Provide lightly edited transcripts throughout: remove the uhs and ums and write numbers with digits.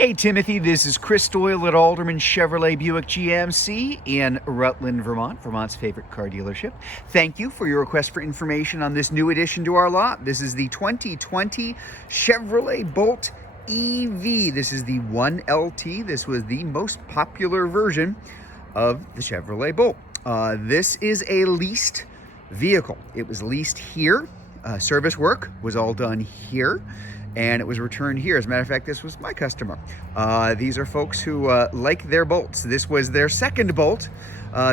Hey Timothy, this is Chris Doyle at Alderman Chevrolet Buick GMC in Rutland, Vermont, Vermont's favorite car dealership. Thank you for your request for information on this new addition to our lot. This is the 2020 Chevrolet Bolt EV. This is the 1LT. This was the most popular version of the Chevrolet Bolt. This is a leased vehicle. It was leased here. Service work was all done here, and it was returned here. As a matter of fact, this was my customer. These are folks who like their bolts. This was their second bolt.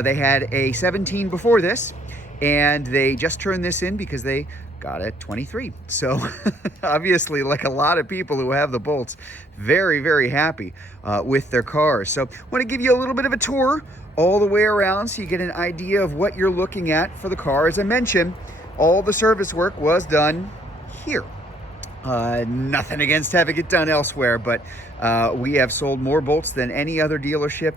They had a 17 before this, and they just turned this in because they got a 23. So obviously, like a lot of people who have the bolts, very, very happy with their cars. So I want to give you a little bit of a tour all the way around so you get an idea of what you're looking at for the car. As I mentioned, all the service work was done here. Nothing against having it done elsewhere, but we have sold more bolts than any other dealership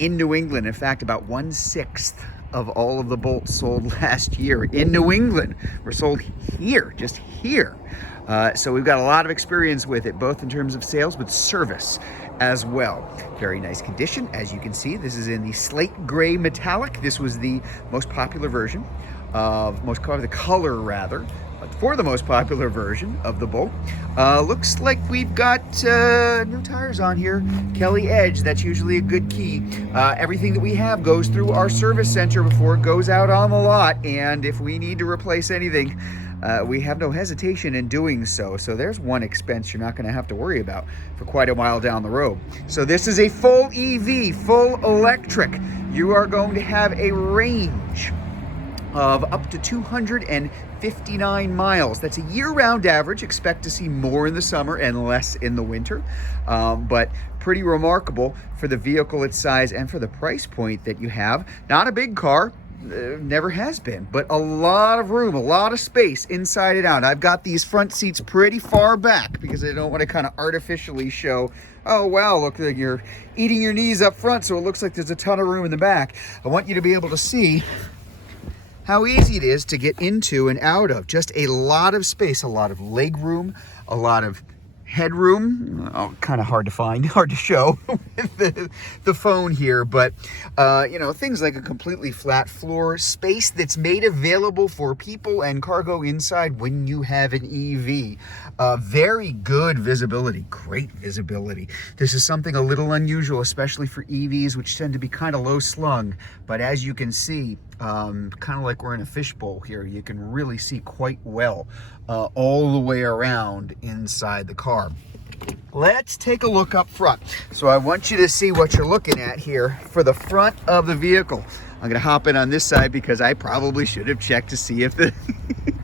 in New England. In fact, about 1/6 of all of the bolts sold last year in New England were sold here, just here. So we've got a lot of experience with it, both in terms of sales, but service as well. Very nice condition. As you can see, this is in the slate gray metallic. This was the most popular version of the color rather, but for the most popular version of the Bolt. Looks like we've got new tires on here. Kelly Edge, that's usually a good key. Everything that we have goes through our service center before it goes out on the lot, and if we need to replace anything, we have no hesitation in doing so. So there's one expense you're not going to have to worry about for quite a while down the road. So this is a full EV, full electric. You are going to have a range of up to 259 miles. That's a year-round average. Expect to see more in the summer and less in the winter, but pretty remarkable for the vehicle, its size, and for the price point that you have. Not a big car, never has been, but a lot of room, a lot of space inside and out. I've got these front seats pretty far back because I don't want to kind of artificially show, oh wow, look, you're eating your knees up front, so it looks like there's a ton of room in the back. I want you to be able to see how easy it is to get into and out of. Just a lot of space, a lot of leg room, a lot of headroom. Oh, kind of hard to find, hard to show with the phone here, but you know, things like a completely flat floor, space that's made available for people and cargo inside when you have an EV. Very good visibility, great visibility. This is something a little unusual, especially for EVs, which tend to be kind of low slung, but as you can see, kind of like we're in a fishbowl here, you can really see quite well all the way around inside the car. Let's take a look up front. So I want you to see what you're looking at here for the front of the vehicle. I'm gonna hop in on this side because I probably should have checked to see if the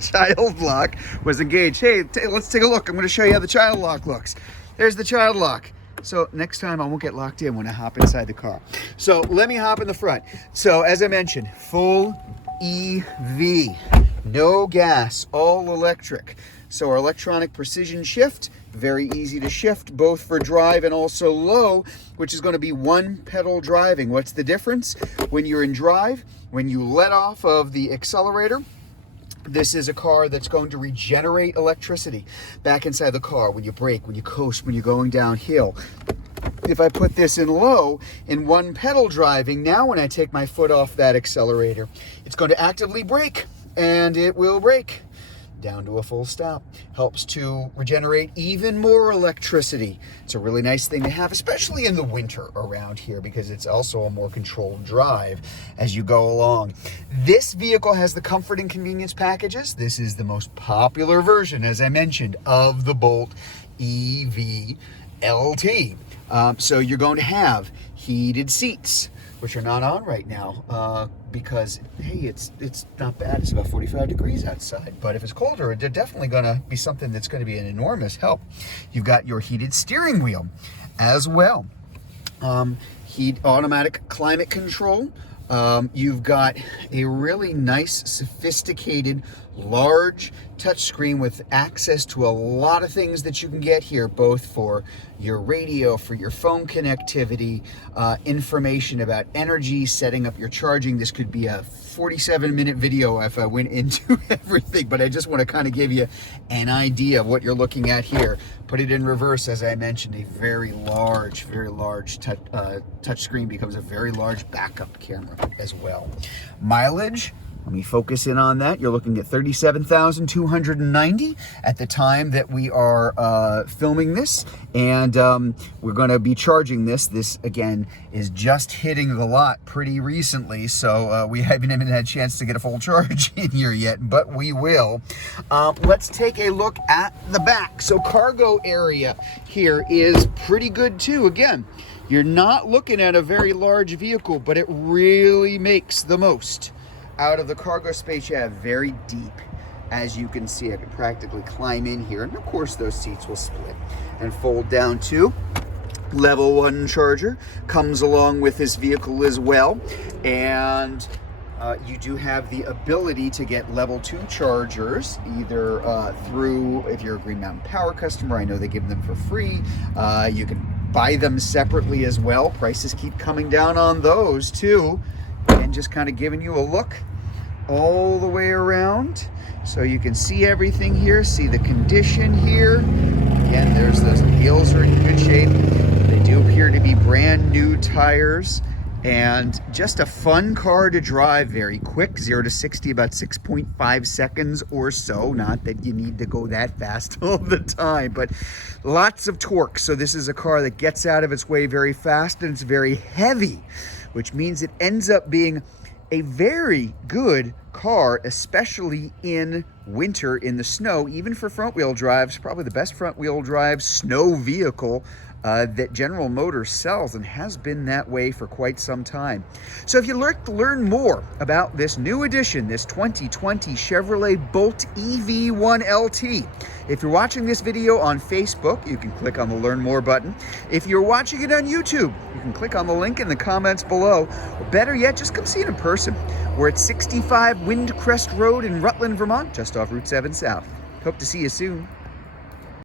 child lock was engaged. Hey, let's take a look. I'm gonna show you how the child lock looks. There's the child lock. So next time I won't get locked in when I hop inside the car. So let me hop in the front. So as I mentioned, full EV, no gas, all electric. So our electronic precision shift, very easy to shift both for drive and also low, which is going to be one pedal driving. What's the difference? When you're in drive, when you let off of the accelerator, this is a car that's going to regenerate electricity back inside the car when you brake, when you coast, when you're going downhill. If I put this in low, in one pedal driving, now when I take my foot off that accelerator, it's going to actively brake, and it will brake down to a full stop. Helps to regenerate even more electricity. It's a really nice thing to have, especially in the winter around here, because it's also a more controlled drive as you go along. This vehicle has the comfort and convenience packages. This is the most popular version, as I mentioned, of the Bolt EV LT. So you're going to have heated seats, which are not on right now because, hey, it's not bad. It's about 45 degrees outside. But if it's colder, they're definitely going to be something that's going to be an enormous help. You've got your heated steering wheel as well. Automatic climate control. You've got a really nice, sophisticated large touchscreen with access to a lot of things that you can get here, both for your radio, for your phone connectivity, information about energy, setting up your charging. This could be a 47-minute video if I went into everything, but I just want to kind of give you an idea of what you're looking at here. Put it in reverse, as I mentioned, a very large touch screen becomes a very large backup camera as well. Mileage, let me focus in on that. You're looking at 37,290 at the time that we are filming this, and we're going to be charging this. This, again, is just hitting the lot pretty recently, so we haven't even had a chance to get a full charge in here yet, but we will. Let's take a look at the back. So cargo area here is pretty good too. Again, you're not looking at a very large vehicle, but it really makes the most out of the cargo space you have. Very deep. As you can see, I can practically climb in here, and of course those seats will split and fold down too. Level 1 charger comes along with this vehicle as well, and you do have the ability to get level 2 chargers either through, if you're a Green Mountain Power customer, I know they give them for free. You can buy them separately as well. Prices keep coming down on those too. And just kind of giving you a look all the way around so you can see everything here, see the condition here. Again, there's those wheels are in good shape. They do appear to be brand new tires, and just a fun car to drive. Very quick, 0 to 60 about 6.5 seconds or so. Not that you need to go that fast all the time, but lots of torque. So this is a car that gets out of its way very fast, and it's very heavy, which means it ends up being a very good car, especially in winter in the snow, even for front wheel drives. Probably the best front wheel drive snow vehicle that General Motors sells, and has been that way for quite some time. So if you'd like to learn more about this new edition, this 2020 Chevrolet Bolt EV1 LT, if you're watching this video on Facebook, you can click on the Learn More button. If you're watching it on YouTube, you can click on the link in the comments below. Or better yet, just come see it in person. We're at 65 Windcrest Road in Rutland, Vermont, just off Route 7 South. Hope to see you soon.